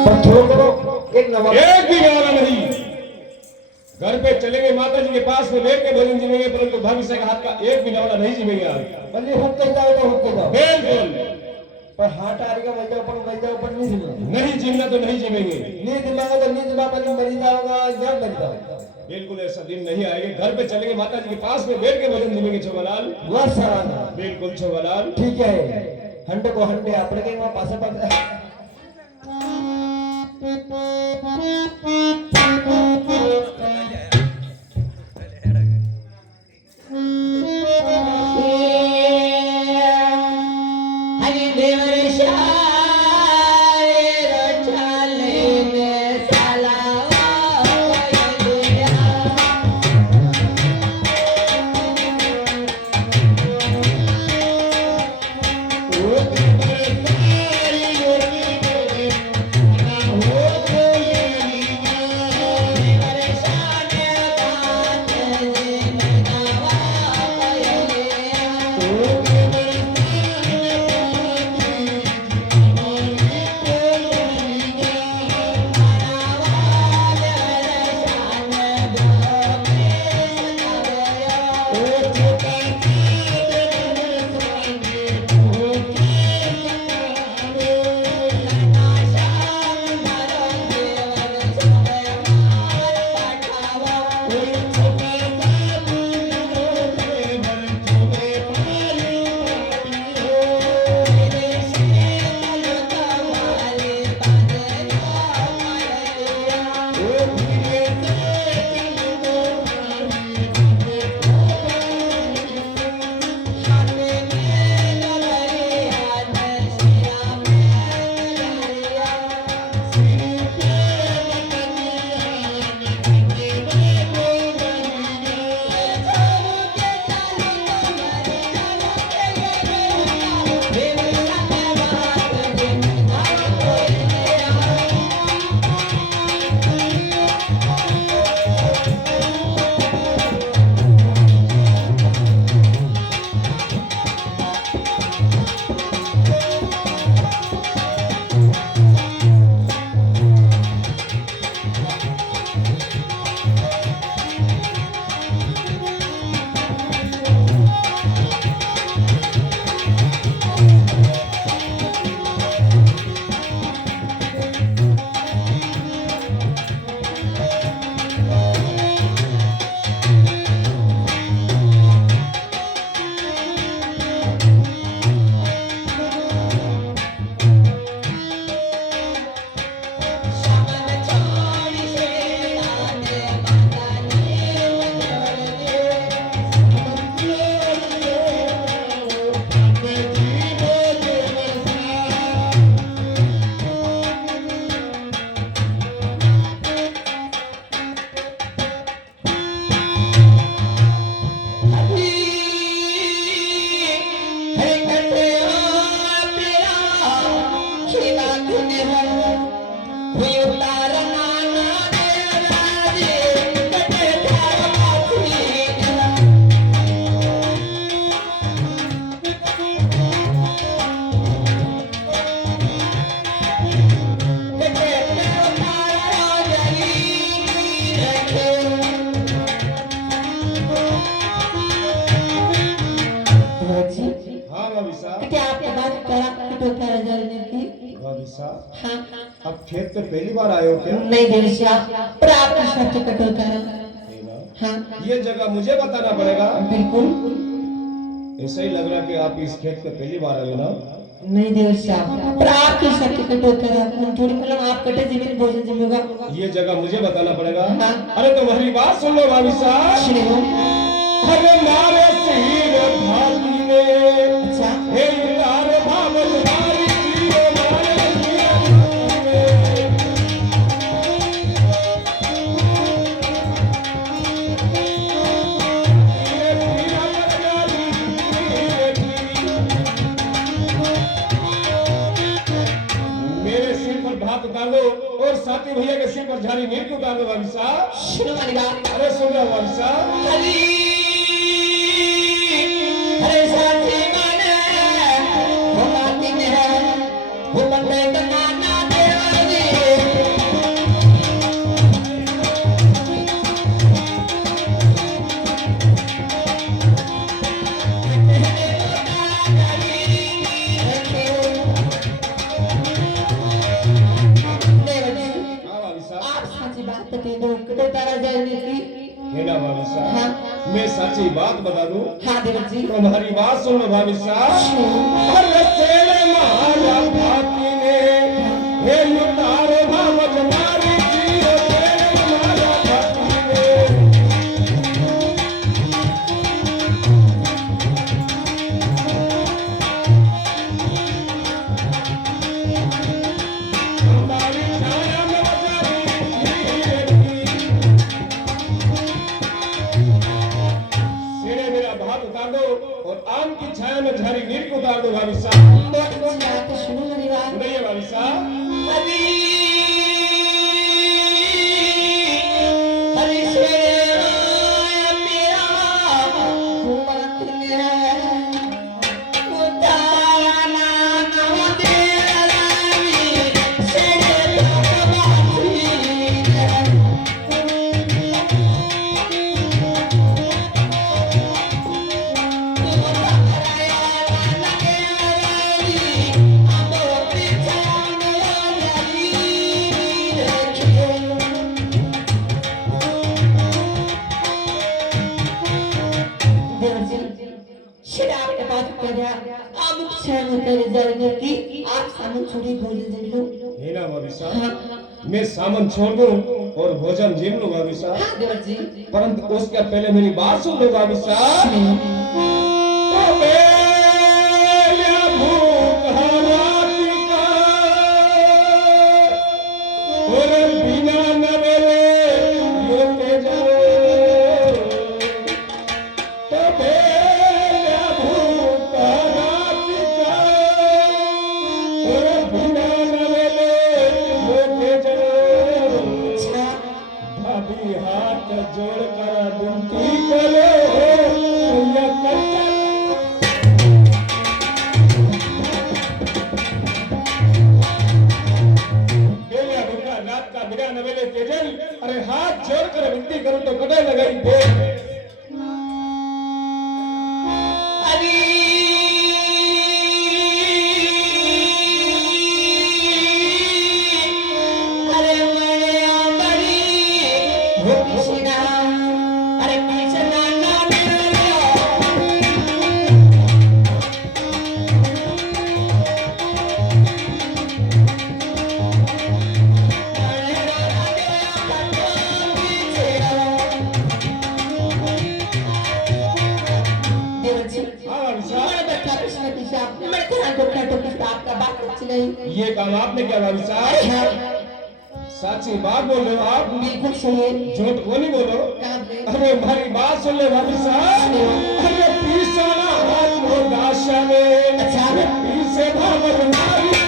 पर छोड़ो एक नवा एक भी नवाला नहीं। घर पे चलेंगे माता जी के पास में बैठ के भोजन जिमेंगे, परंतु भविष्य का हाथ का एक भी नवाला नहीं जिमेंगे आज। भले होते जाओ तो होते जाओ, बिल्कुल। पर हाथ आ रहा वजह पर नहीं जिमेंगे। नहीं जिमना तो नहीं जिमेंगे। नहीं जिमेंगे तो नहीं जिमा पर मरी जाओगा या मरी जाओगा। बिल्कुल ऐसा दिन नहीं आएगा। घर पे चलेंगे माता जी के पास में बैठ के भोजन जिमेंगे छोगालाल। बस सराना बिल्कुल छोगालाल। ठीक है। हंडे को हंडे अपने के वहां पासे पासे हाँ। अब खेत पे पहली बार आए हो क्या? नहीं देवसिया, पर आपका शर्त कठोर करा। हाँ। ये जगह मुझे बताना पड़ेगा। बिल्कुल। ऐसा ही लग रहा कि आप इस खेत पे पहली बार आए हो ना? नहीं देवसिया, पर आपकी शर्त कठोर करा। थोड़ी मतलब आप कटे जमीन भोजन जमेगा। ये जगह मुझे बताना पड़ेगा। हाँ। अरे तुम्हारी बात सुन लो भाभी साहब। सुनो। अरे मारे सिर भाभी ने। अच्छा। हे लारे भावल मारी सिर मारे सिर मेरे सिर पर भात उतार दो और साथी भैया के सिर पर झाड़ी नीट उतार दो भाभी साहब। सुनो मेरी बात। अरे सुन रहा भाभी साहब। अरे साथी माने वो बाती ने है वो बंदे का नाना देवाजी जाने की। है ना भाभी साहब? हाँ। मैं सच्ची बात बता दूं? हाँ देवर जी। तुम्हारी बात सुनो भाभी साहब। अरे तेरे माया भाती ने हे लुटारो भावज मारी जी, तेरे माया भाती ने। हमारी छाया में बचारी सीने मेरा भात उतार दो और आम की छाया में झारी नीर को उतार दो भाभी साहब। बहुत अच्छी बात है, सुनो मेरी बात। सुनिए भाभी साहब। हरी से मेरा घुमत में उताना नवा देरानी से बाती की आप सामने छोड़ी भोजन दे लो। है ना भाभी साहब? हाँ मैं सामान छोड़ दूं और भोजन जीव लूं भाभी साहब। हाँ देवर जी। परंतु उसके पहले मेरी बात सुन लो भाभी साहब। तो मेरा भूख हमारी का और बिना नवेले योते जाओ। तो मेरा भूख हमारी का और बिना नवेले योते जाओ। भाभी हाथ जोड़कर विनती करो या कच्चा। बेलिया भूखा रात का बिना नवेले तेजल, अरे हाथ जोड़कर विनती करो तो कटाई लगाई दे। ये काम आपने क्या भाभी साहब? सच्ची बात बोल रहे हो आप? बिल्कुल सही है। झूठ को नहीं बोलो। क्या बोले? अरे हमारी बात सुन ले भाभी साहब। अरे पीसाना हाथ को दाशा में। अच्छा। अरे पीसे भावल मारी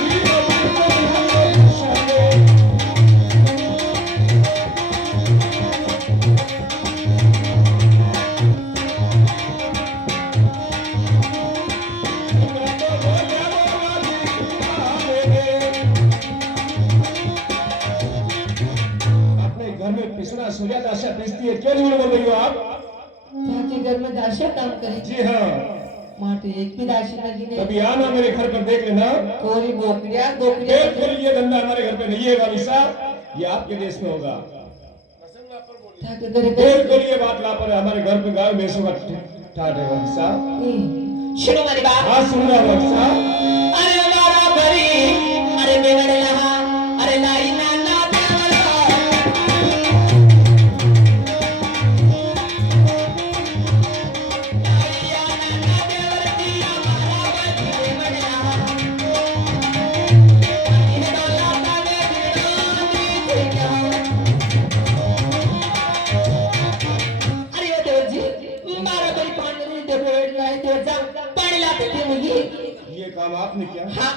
पिसना सूर्या दाशा पीसती है, क्यों झूठ बोल रही हो आप? ताकि घर में दाशा काम करे। जी हाँ। माटे एक भी दाशी लगी नहीं। कभी आना मेरे घर पर देख लेना। कोरी बोकरिया बिल्कुल ये धंधा हमारे घर पे नहीं है भाभी साहब, ये आपके देश में होगा। ताकि घर बिल्कुल ये बात लापर है, हमारे घर पे गाय भैंसों का ठाट है भाभी साहब। सुनो मेरी बात। हाँ सुन रहा हूँ भाभी साहब। अरे हमारा घरी अरे बेगड़े लहा अरे लाई नाना ये काम आपने किया? हाँ।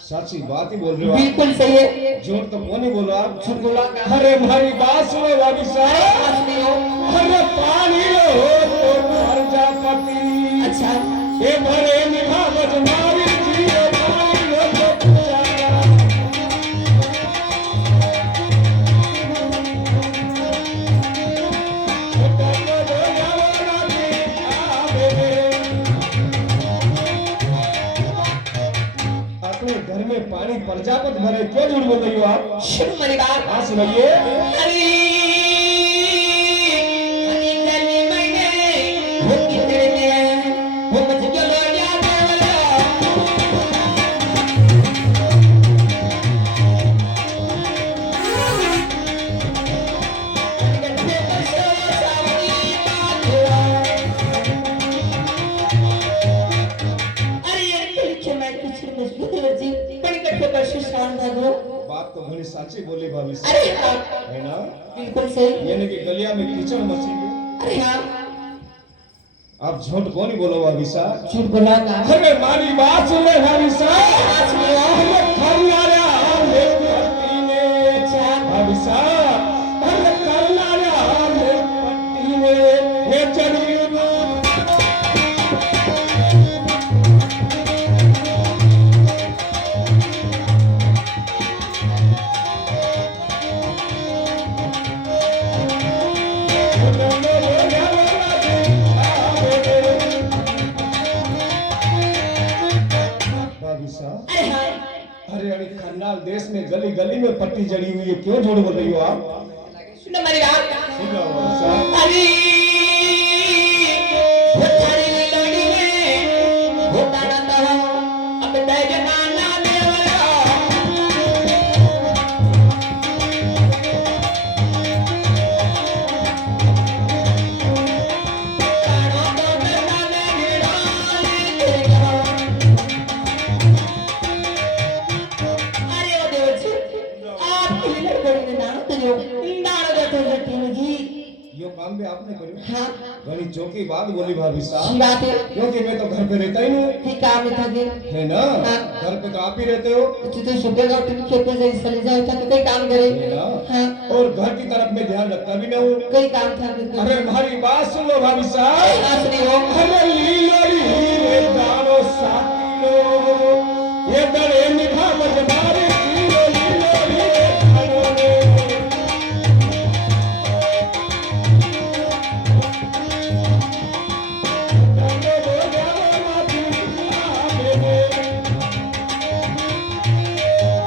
सच्ची बात ही बोल रहे हो? बिल्कुल सही है। झूठ तो कौन ही बोला आप? झूठ बोला क्या? अरे हमारी बात सुनो भाभी साहब। अरे पानी लो तो मर जा पति। अच्छा। ये मरे निभा बजमारी जी, पानी लो तो जाना। अपने घर में पानी प्रजापत भरे, क्यों झूठ बोल रही हो आप? सुन मेरी बात। हाँ सुनाइए। बात तो घनी साची बोली भाभी साहब अरे हाँ है ना बिल्कुल सही यानी कि गलिया में कीचड़ मची है अरे हाँ आप झूठ कौन ही बोलो भाभी साहब झूठ बोला ना अरे मारी बात सुन ले भाभी साहब अरे खरनारा ले पट्टी ने भाभी साहब अरे खरनारा ले पट्टी ने हे चली अरे हाँ अरे अरे खन्नाल देश में गली गली में पट्टी जड़ी हुई है क्यों झूठ बोल रही हो आप सुनो मेरी बात सुन रहा हूँ साहब अरे वो थारी लड़ी है वो गाना तो अब तय जमाना देवला कानो तो करना अरे ओ देवजी आप लीला करी ने नाम तो जो इंदार दे तो टीम जी यो काम भी आपने करी हाँ बड़ी चौकी बात बोली भाभी अच्छी साहब बात है क्योंकि मैं तो घर पे रहता ही नहीं ठीक काम था कि है ना हाँ। घर पे तो आप ही रहते हो तू तो सुबह का उठ के खेत में जाए चले जाओ था तो कोई काम करे है ना हाँ और घर की तरफ में ध्यान रखता भी ना हूँ कोई काम था कि अरे हमारी बात सुन लो भाभी साहब हाँ सुनिए हो अरे लीलोरी रे दानो साथी लो ये दरे निभा मजमारे लीलो लीलोरी रे दानो रे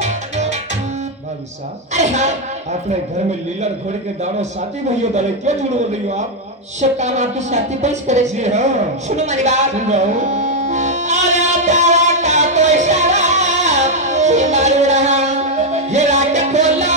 भाभी साहब अरे हाँ आपने घर में लीलर घोड़ी के दाड़ो साथी भैया दले क्यों झूठ बोल रही हो आप सब काम आपकी साथी पैस करे जी हाँ सुनो मेरी बात सुन रहा हूँ अरे तारा का तो इशारा ये मालूम रहा ये रात खोला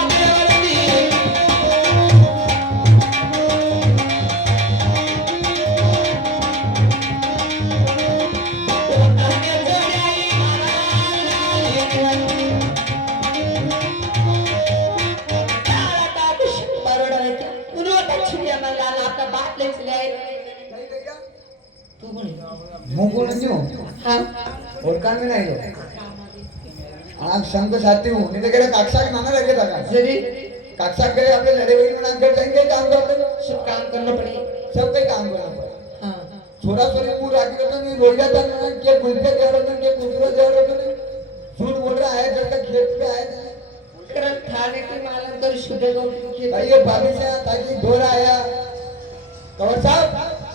मेरी હું કોણ છું हाँ ઓળખાણ में नहीं लो आप संग साथी हूँ नहीं तो कह काक्षा के नाना लगे था जरी काक्षा करे अपने लड़े हुए में नाम कर जाएंगे काम कर अपने सब काम करना पड़े सब कई काम करना पड़े हाँ छोरा छोरी मुंह राखी रहता नहीं बोल जाता ना के गुलते दे रहा के कुतरा दे रहा नहीं झूठ बोल रहा है जब तक खेत पे आया था करन थाने के मालूम कर सुबह को खेत भाई ये भाभी से ताकि धोरा आया कवर साहब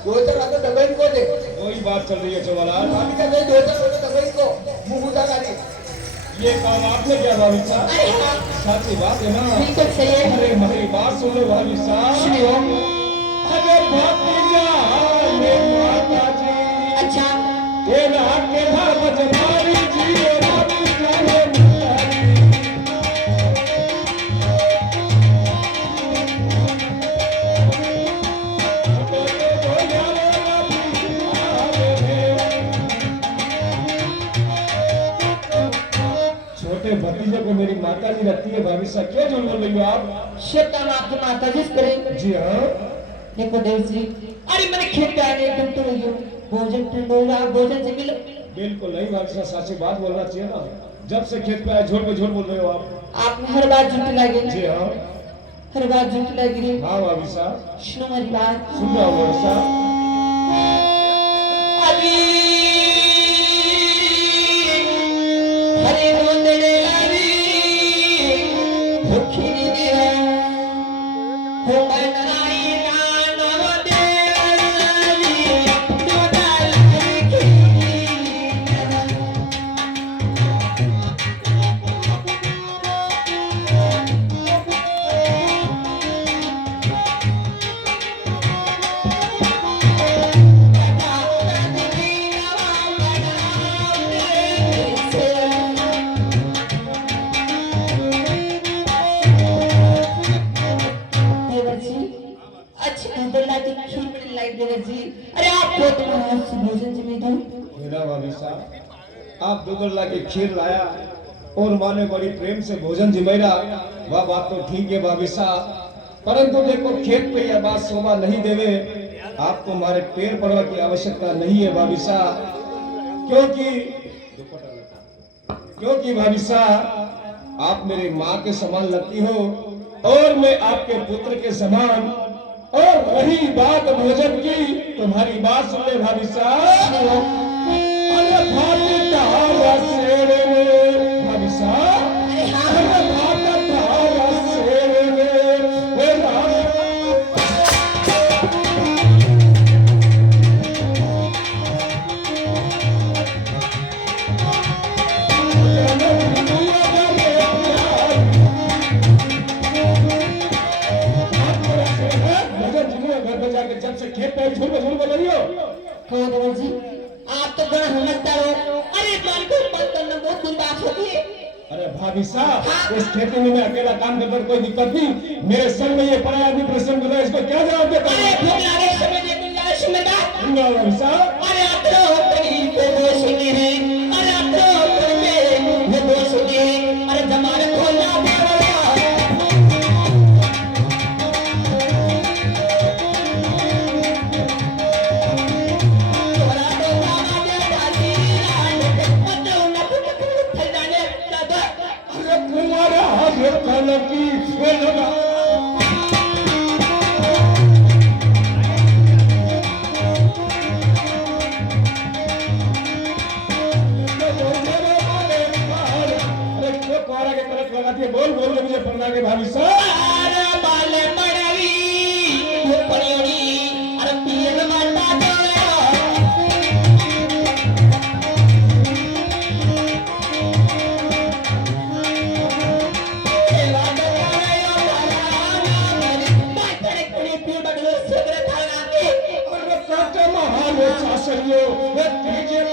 दो चार आता दबाई को दे वही बात चल रही है जवाहरलाल भाभी का दे दो चार आता दबाई को मुंह मुदा गाड़ी ये काम आपने किया भाभी साहब अरे हाँ साची बात है ना बिल्कुल सही है अरे हमारी बात सुन लो भाभी साहब सुनियो अरे भतीजा ने माता जी अच्छा ये ना के भाव जमारी जी ये भाभी जाने मुतारी छोटे भतीजे को मेरी माता जी रखती है भाभी साहब क्यों झूठ बोल रही हो आप सब काम आपकी माता जी से करें जी हाँ देखो देव जी अरे मैंने खेत पे आने एकदम तो रही हो भोजन ठंडोला भोजन से मिलो बिल्कुल नहीं भाभी साहब साची बात बोलना चाहिए ना जब से खेत पे आए झूठ पे झूठ बोल रहे हो आप आप हर बात झूठी लगे ना जी हाँ हर बात झूठी लग रही हाँ भाभी साहब सुनो मेरी बात सुन रहा हूँ भाभी साहब अभी हरे रोंदड़े लारी भूखी नी है हो बनाई नानो देवी दोदाल की अरे आपको तो भोजन जमी दूं मेरा भाभी साहब आप 2 ला के खीर लाया और माँ ने बड़ी प्रेम से भोजन जिमेरा, वह बात तो ठीक है भाभी साहब, परंतु देखो खेत पे यह बात शोभा नहीं देवे। आपको हमारे पैर पड़वा की आवश्यकता नहीं है भाभी साहब, क्योंकि भाभी साहब आप मेरी माँ के समान लगती हो और मैं आपके पुत्र के समान। और रही बात भोजन की, तुम्हारी बात सुन ले भाभी साहब। अरे भाभी तारा शेर में, भाभी साहब अरे भाभी तारा शेर में, हे राम जब से खेत पे झूल रही हो। हाँ जी, आप तो बड़ा समझदार हो। अरे मन करना बहुत बुरी बात होती है। अरे भाभी साहब, इस खेती में मैं अकेला काम करता कोई दिक्कत नहीं, मेरे संग में ये पराया आदमी प्रश्न कर रहा है, इसको क्या जवाब देता हूँ? अरे भूख लगे समय दे गुंजाइश में दा। भाभी साहब अरे आप तो कहीं पे वो सुने हैं, अरे आप तो कहीं पे वो सुने हैं, अरे जमाने खोलना पड़ेगा। बोल बोल मुझे पढ़ना के भाभी साहब। बाले पड़वी पड़ियोड़ी अरे पीर माता जोड़ा सेवा तो करायो कराना मेरी माता ने कुड़ी पीर बदलो सुग्र थाना के अरे काटे महान शासनियो वे तीजे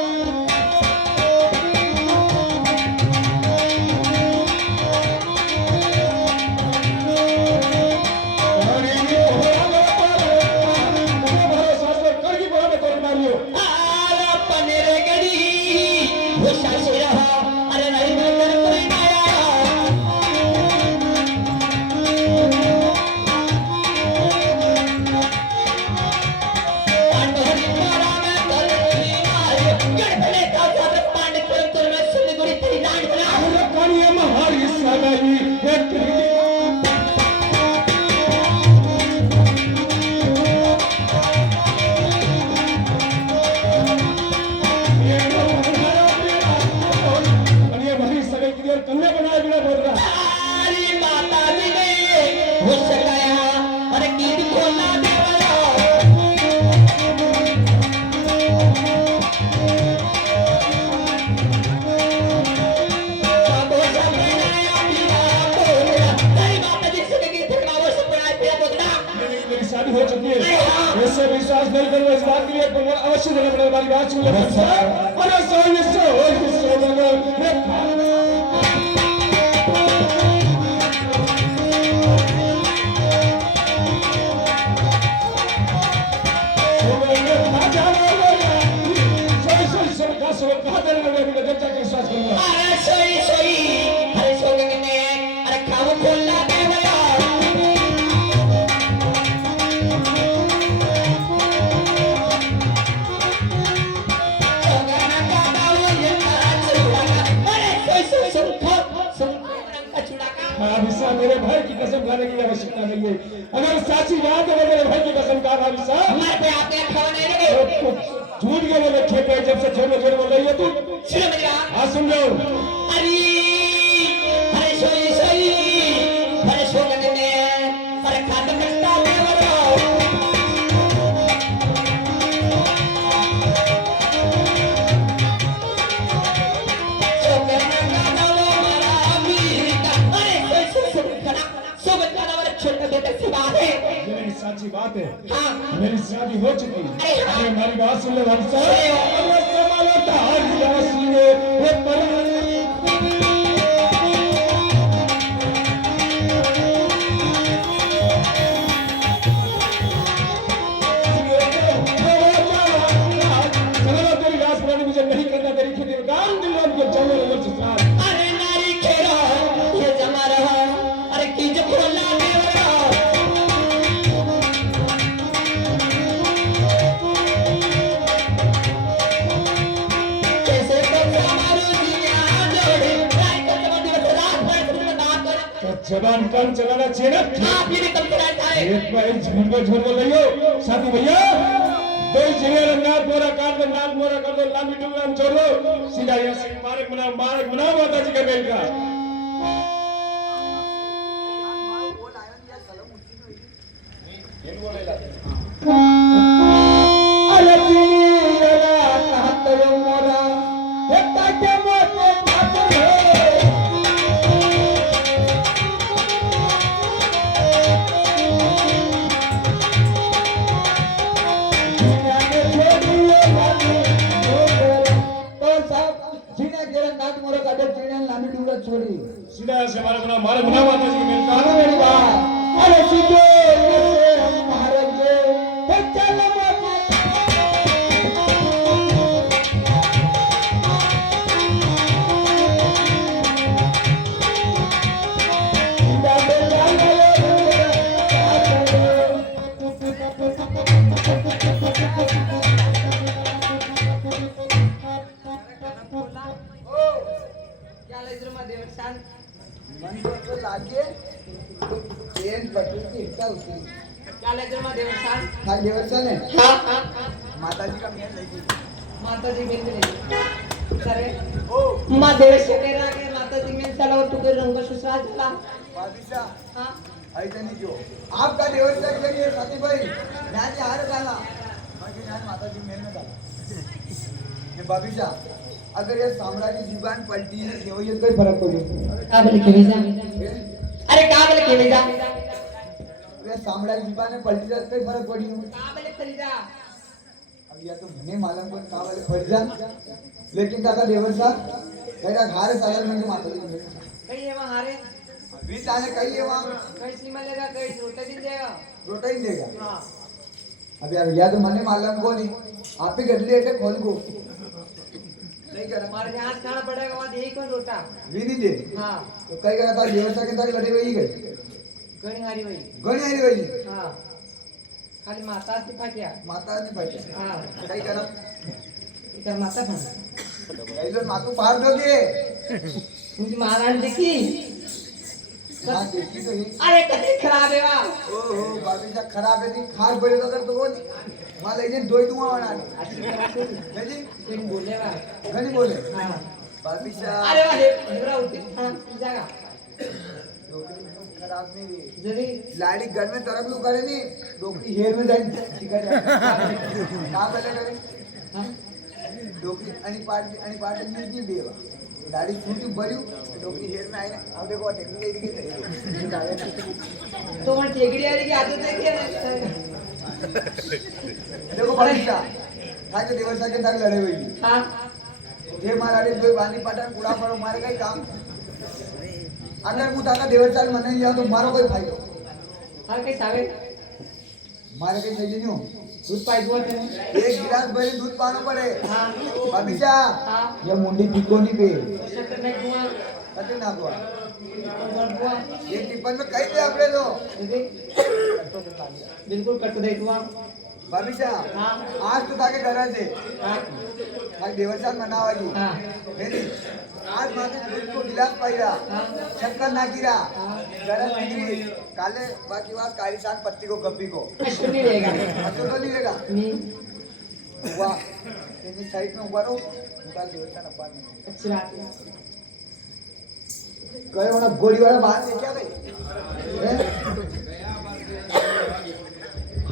हो चुकी है, इससे विश्वास नहीं करो, इस बात के लिए अवश्य देना पड़ेगा। हमारी बात सुन लो। अरे विश्वास करूंगा। मेरे भाई की कसम खाने की आवश्यकता नहीं है। अगर साची बात है मेरे भाई की कसम खा भाभी साहब। झूठ के बोले खेपे जब से छोटे छोटे बोल रही है तू। हाँ सुन लो। साची बात है, मेरी शादी हो चुकी है। अरे हमारी बात सुन ले भाई साहब। मुझे नहीं करना तेरी खेती काम दिल जबान कम चलाना चाहिए ना आप ये नहीं कम चलाता है एक बार झूठ बोल रही हो साथी भैया दो जगह नाथ मोरा कर दो लामी डुबराम छोड़ दो सीधा यहाँ से मारक मनाओ माता जी का मेल का अरे मोरा के मोटे छोड़ी सीधा से मारक मनाओ माता जी का मेल का मेरी बात अरे सीधे हम मारेंगे चल लागे ट्रेन पटरी इतना उतरी क्या ले जमा देवस्थान हाँ देवस्थान है हाँ माता जी का मेल नहीं माता जी मिल गई सरे माँ देवस्थान कह रहा है माता जी मिल चला और तू के रंग ससुराल चला बादशाह हाँ ऐसे नहीं जो आपका देवस्थान के लिए साथी भाई न्याय हार डाला बाकी न्याय माता जी मेल में डाला ये बादशाह अगर ये साम्राज्य जीवन पलटी है ये वही कोई फर्क पड़े का बोले के भेजा अरे का बोले के भेजा ये साम्राज्य जीवन में पलटी है कोई फर्क पड़ी नहीं का बोले खरीदा अब या तो मैंने मालूम पर का वाले फट जा लेकिन काका देवर साहब तेरा घर सालन में माता जी मेल कहीं है वहाँ हारे अभी ताने कही है वहां कहीं सीमा लेगा कहीं रोटे भी देगा रोटा ही देगा हाँ अब यार या तो मैंने मालूम को नहीं आप ही गडली है खोल को नहीं कर हमारे यहाँ खाना पड़ेगा वहाँ यही कौन रोटा भी नहीं दे हाँ तो कई करा था देवस्थान के साथ लड़ी हुई गई गणी हारी वही गणी आई गई हाँ खाली माता से फाटिया माता ने बैठे हाँ कई करा इधर माता बना कई लोग मातू पार दोगे मुझे महारानी देखी हाँ देखी तो ही अरे कतरी खराब है वाह ओहो बाबी जा खराब है दी खार पड़े तो कर तो वो मां ले दिन दोई दुआ बना ले जी कोई बोले वाह गणी बोले हाँ बाबी सा अरे वाह देवरा उठी हाँ जागा खराब नहीं रही जरी लाड़ी घर में तरफ लू करे नहीं डोकरी हेर में जाए शिकार ना पहले करे हाँ डोकरी आणि पाट नहीं बेवा लाड़ी छूटी बड़ी डोकरी हेर में आई ना अब देखो टेक्निक है तो मन टेकड़ी वाली की आदत है क्या देखो परीक्षा आज तो दिवस के साथ लड़े हुई हाँ ये माराड़ी दो बानी पटन पूरा पर मार गई काम अगर मुझे का देवस्थान मन नहीं जाओ तो मारो कोई फायदो हाँ कैसे सावे मारे कहीं सही नहीं हो दूध पाई दुआ थे एक गिलास भरे दूध पानो पड़े हाँ बाबीजा हाँ ये मुंडी पिको नहीं पे शक्कर नहीं कुआं कटे ना हुआ कौन कुआं ये टिप्पण में कहीं दे आपने तो बिल्कुल कट दे कुआं बाबीजा हाँ आज तो ताके डरा से हाँ आज देवस्थान मनावागी हाँ मेरी आज माते दूध को गिलास पाईरा शक्कर ना गिरा गरज निकली काले बाकी बात काली साग पत्ती को गप्पी को अश्विन नहीं रहेगा अच्छा तो नहीं लेगा नहीं हुआ तेरी साइड में हुआ रो निकाल देवस्थान अपन में अच्छी बात है कहे वाला गोली वाला बाहर से क्या भाई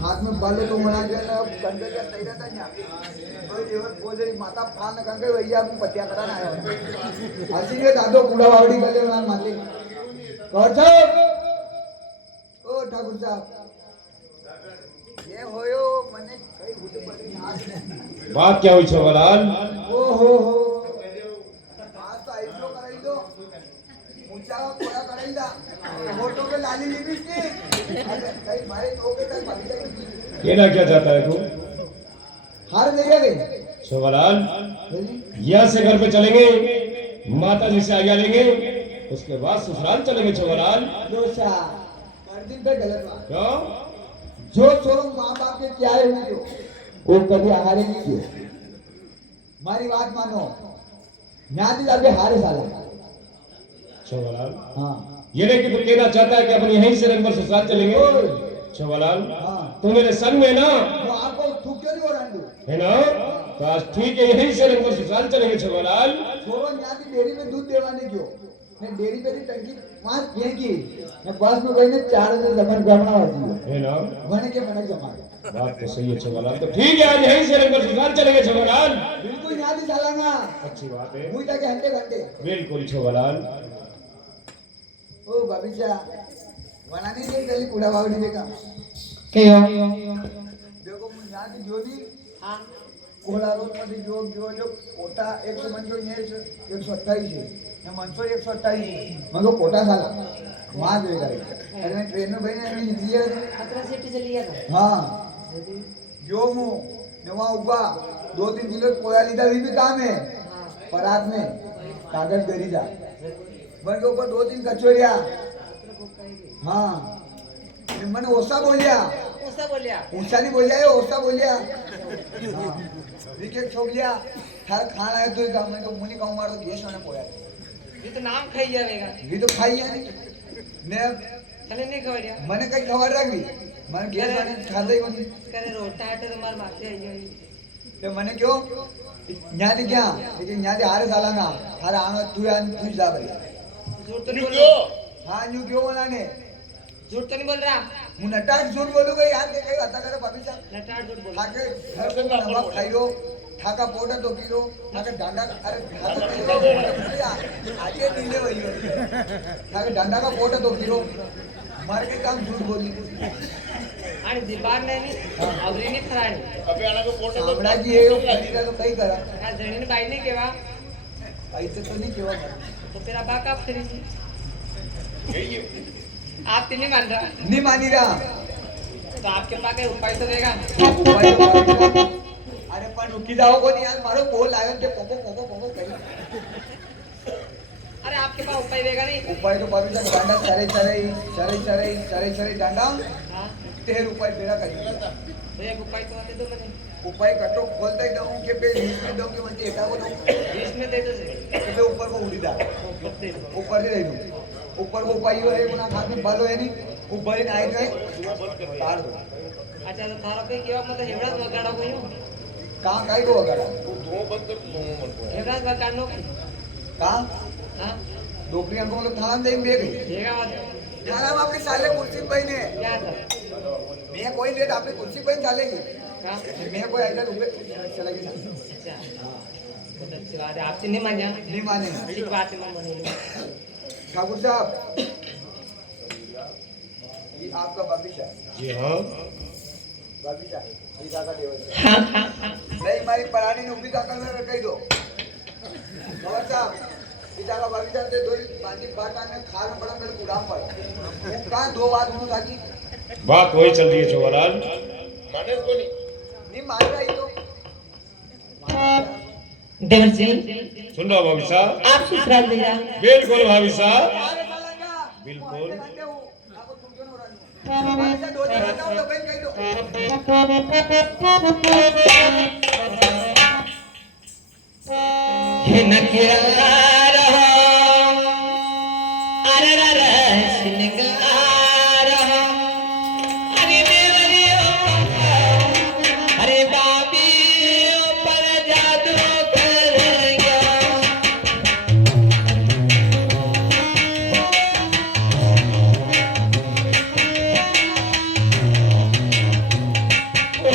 हाथ में बालो तो मना के ना कंधे का नहीं रहता यहाँ कोई देवर बोझरी माता फान न कंगे भैया हम पतिया कराना आया हसी के दादो कूड़ा वावड़ी गले में माते कौन साहब ओ ठाकुर साहब ये होयो मने कई हुटे पड़ी हाथ बात क्या हुई छोगलाल ओ हो आज तो ऐसो कराई दो ऊंचा कोड़ा कराई दा फोटो पे लाली लिपस्टिक अरे कई मारे तो के तक भाग जाएगी कहना क्या चाहता है तू हार ले गए छोगलाल यहाँ से घर पे चलेंगे माता जी से आज्ञा लेंगे उसके बाद ससुराल चलेंगे छोगलाल दोषा कर दिन पे गलत बात क्यों जो छोरो माँ बाप के क्या है हुई वो कभी हारे नहीं किए मारी बात मानो न्यादी लागे हारे साले छोगलाल हाँ ये नहीं कि तू कहना चाहता है कि अपन यहीं से रंगमल ससुराल चलेंगे छवलाल हाँ। तू मेरे संग में ना वो आपको थूक क्यों नहीं हो रहा है ना तो आज ठीक है यहीं से रंगमल ससुराल चलेंगे छवलाल छोरो यहाँ की डेयरी में दूध देवाने क्यों मैं डेयरी पे की टंकी वहाँ फेंकी मैं बस में गई ने 4 दिन जमन गमना होती है ना बने के बने जमा बात तो सही है छवलाल तो ठीक है आज यहीं से रंगमल ससुराल चलेंगे छवलाल बिल्कुल यहाँ भी चलांगा अच्छी बात है मुझे के घंटे घंटे बिल्कुल छवलाल ओ बाबीचा बनानी नहीं गली कूड़ा बावड़ी देखा कयो देखो मुझे यहाँ की जो भी कोला रोड मध्ये जो कोटा 100 ये 128 है मैं मनसो 128 है मग कोटा झाला माज वेगळा आहे आणि ट्रेन में बहिणी आम्ही निघली आहे 18 सिटी चली गया हाँ जो मु नवा उबा 2-3 किलो कोया लीधा भी काम है परात में कागज गरी जा बन के ऊपर 2-3 कचोरिया हाँ मैंने ओसा बोलिया उसा बोलिया ऊंचा नहीं बोलिया है ओसा बोलिया हाँ विकेट छोड़ लिया थार खाना है तो काम में तो मुनी गाँव मार तो गैस आने पोया ये तो नाम खाई जावेगा ये तो खाई है नहीं मैं तने नहीं खवड़िया मैंने कहीं खबर रखी मैंने गैस आने खाते ही नहीं करे रोटा आटे तो मार मारते आई जाई तो मैंने क्यों यहाँ थी क्या लेकिन यहाँ थी हारे साला ना हारे आनो तू जा भाई झूठ तो नहीं बोल रहा हाँ यूँ क्यों बोला ने झूठ तो नहीं बोल रहा હું નટાટ ઝૂઠ બોલું यार के कहीं आता करे भाभी सा नटाड़ झूठ बोल ठाके घर को नमक खाई लो ठाका पोटा तो की लो ठाके डांडा अरे ठाका आजे नीले वही ठाके डांडा का पोटा तो की लो मार के काम झूठ बोली आणि दिलबार नाही अवरीने खराणी सामड़ा की है करीगा तो कहीं करा या जणीने बाईने केवा ऐसे तो नहीं केवा तो फिर अब आप करी आप तो नहीं मान रहा नहीं मानी रहा तो आपके पास कोई उपाय तो देगा अरे पण रुकी जाओ कोणी यार मारो बोल आयो ते पोपो पोपो पोपो करी अरे आपके पास उपाय देगा नहीं उपाय तो भाभी सा डांडा चरे डांडा हाँ 13 रुपए बेड़ा करी तो एक उपाय तो आते दो मैंने उपाय कटो खोलता ही दऊं के पे बीच में दऊं के म्हणजे एका को दऊं बीच में दे दो से के पे ऊपर को उड़ी दा दे दो ऊपर दे दूं ऊपर को उपाय है गुना हाथ में बालो है नहीं ऊपर ही आए गए तार दो अच्छा तो थारा पे केवा मतलब एवढाच वगाडा कोई कहां काय को वगड़ा एवढाच वगाडनो कहां हां डोकरी को मतलब थाना दें बे गई देगा मत थाना में आपकी साले कुर्सी पे ने क्या था मैं कोई लेट आपकी कुर्सी पे डालेंगे का मैं कोई आइडा रुपए चला गया अच्छा तो अच्छी बात है आपसे नहीं मांगा नहीं माने ठीक बात है मैं मानूंगा ठाकुर साहब ये आपका बाबिशा जी हाँ बाबिशा ये काका देवर नहीं मारी परानी ने उभी काका में कही दो खबर साहब ये काका बाबिशा से दो बांधी बाटा ने खार में बड़ा मेरे उड़ाम पर वो कहां 2 बात हुई था कि बात वही चल रही है छवलाल माने को नहीं मान रहा ही तो देवर जी सुन रहा भाभी साहब आप ससुराल ले जा बिल्कुल भाभी साहब अरे साला बिल्कुल आपको तुम क्यों हो रहा है बाबिशा 2 दिन बताओ तो बहन कही दो हे नकियार हो अरे रे सिंगार हो अरे मेरे अरे बाबी पर जादू करेगा ओ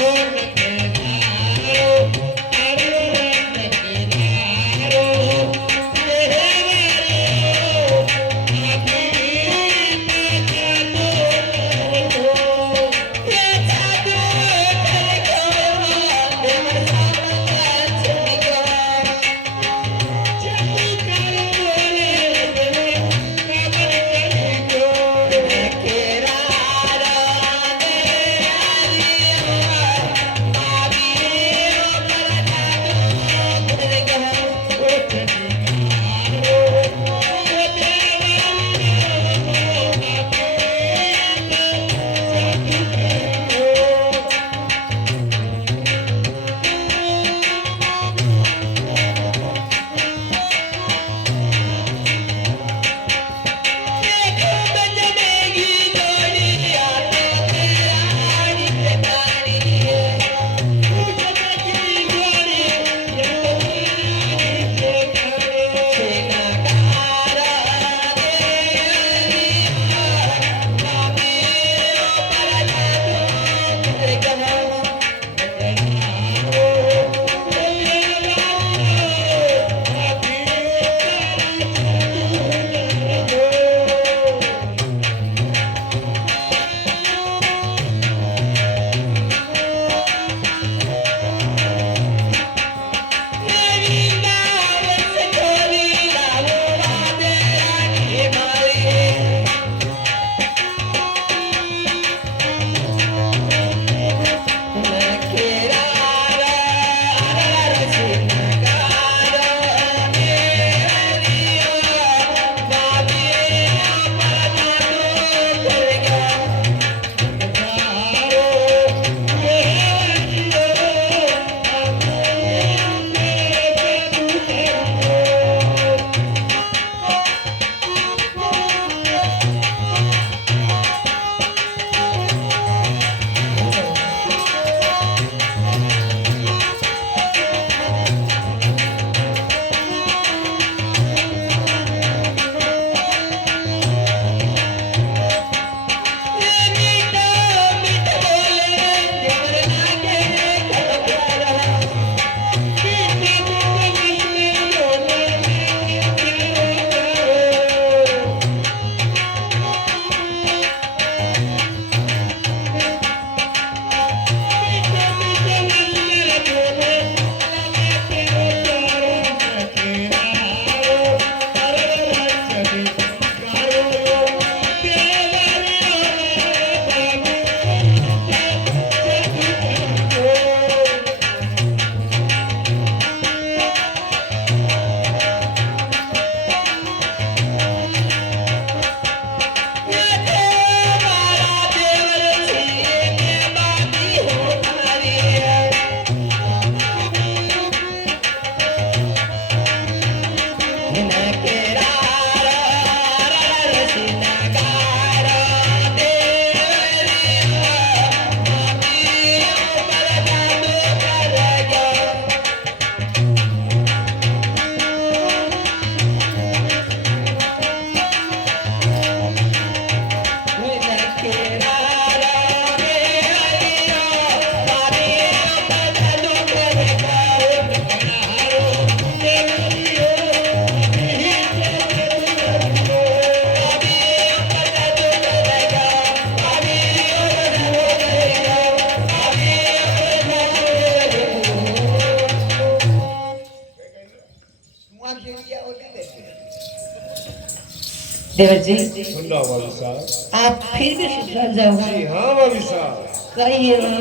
देवर जी सुन रहा हूँ भाभी साहब। आप फिर भी ससुराल जाओगे? जी हाँ भाभी साहब, सही है ना?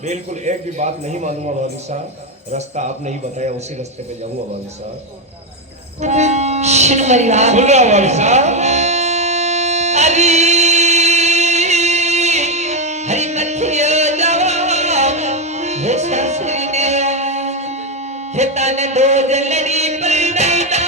बिल्कुल एक भी बात नहीं मानूंगा भाभी साहब। रास्ता आपने ही बताया, उसी रास्ते पे जाऊंगा भाभी साहब। सुन मेरी बात। सुन रहा हूँ भाभी साहब। अरे हरी मथियो जावा हे सासरी ने हे ताने दो जलड़ी परिणैता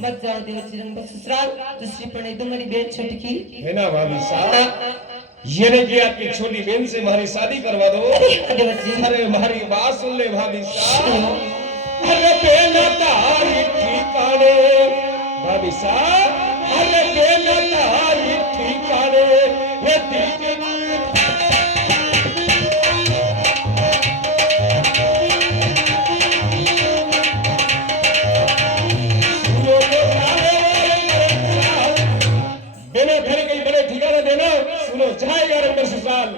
मत जाओ देवर जी रंग ससुराल, दूसरी पढ़ाई तुम्हारी बेट छटकी है ना भाभी साहब, ये नहीं कि आपकी छोटी बहन से हमारी शादी करवा दो। देवर जी अरे हमारी बात सुन ले भाभी साहब। अरे बेना तारी ठिकाने भाभी साहब, अरे बेना तारी ठिकाने ये दीजिए। जाएगा रंग ससुराल।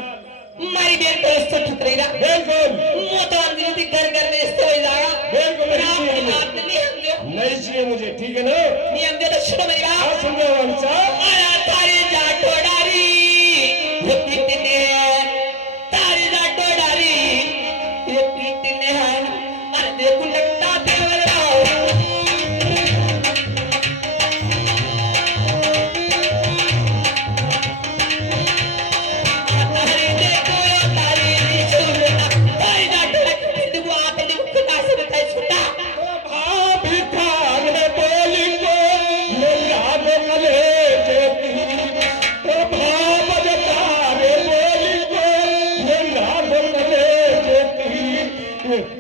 मारी बेट तो इस तो ठुकरेगा बिल्कुल वो तो अंदर भी घर घर में इस तो हो जाएगा। बिल्कुल आपकी बात नहीं समझो, नहीं चाहिए मुझे, ठीक है ना? नियम दे तो सुनो मेरी बात। हाँ सुन रहा हूँ भाभी साहब। आया तारी जाटो डारी ये पीटने तारी जाटो डारी ये पीटने है अरे देखो लगता देवर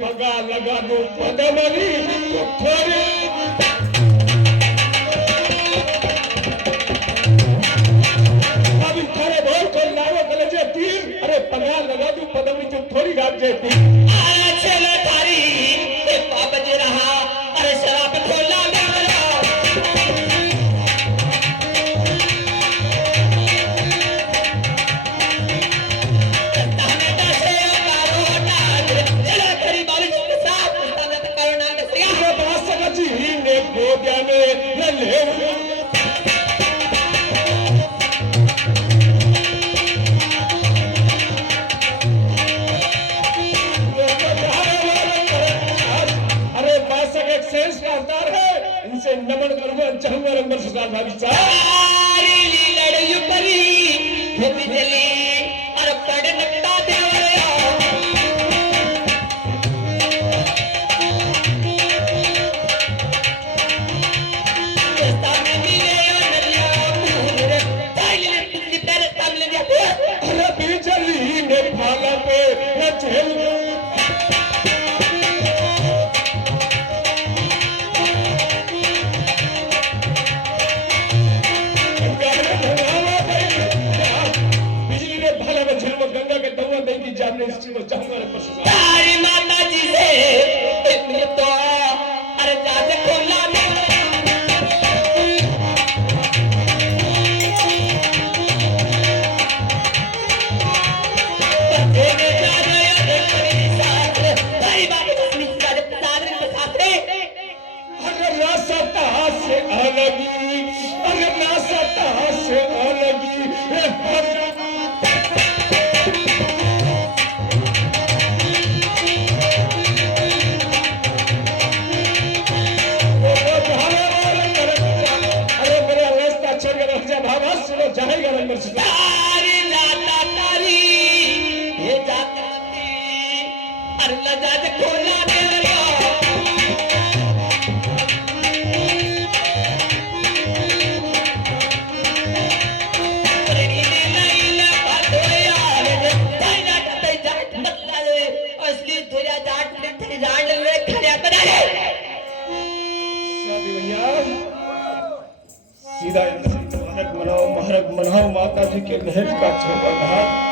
पगा लगा दो पदमरी तो थोड़ी अभी खड़े बोल को लाओ कलेजे तीर। अरे पगा लगा दो पदमरी तो थोड़ी गाज जेती। आया चलो तारी ये पाप जे रहा अरे शराब खोला देवरा इनसे नमन करूंगा चाहूंगा रंग ससुराल भाभी साहब। सारी लड़ाई परी हे बिजली और पड़ नकटा देवरा सामने मिले नलिया पूरे ताली ने बिजली तेरे सामने दिया अरे बिजली ने भाला पे न झेल तारी माता जी से मुझे तो अरे जाते खोला अगर ना सता से अलगी, अगर ना सता से अलगी जाएगा नंबर से तारी जाता तारी ये जाती अरे ना जाते खोला देवरा अरे नीले नीला पातोया रे ताई जाते जाट नकला रे असली धुरिया जाट ने थे जाट ले खड़े बना रे शादी भैया सीधा महारक मनाओ माता जी के महल का चौका घाट।